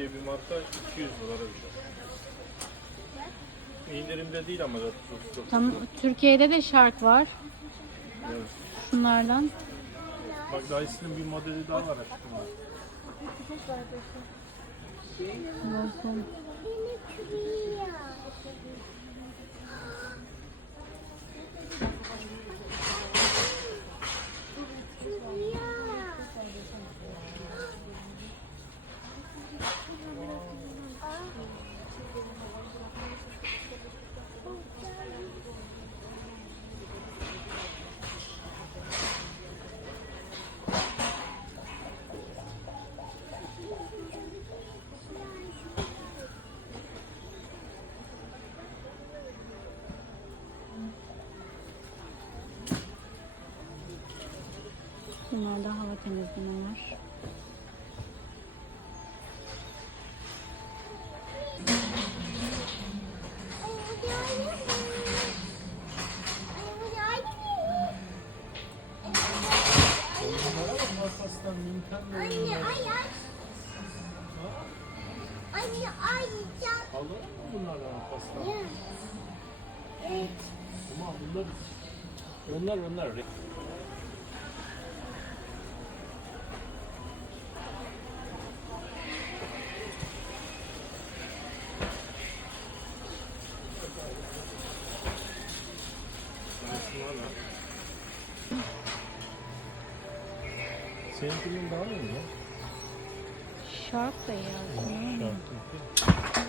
diye bir marka 200 dolara düşer. İndirimde değil ama zaten. Tam Türkiye'de de Shark var. Evet. Şunlardan. Bak Dyson'ın bir modeli daha var aşkım. Olsun. Bunlar da hava temizlemeler. Aldın mı bunlardan pasta? Evet. Ama onlar. Seninkinin daha iyi mi? Shark da yazıyor. Şarkı.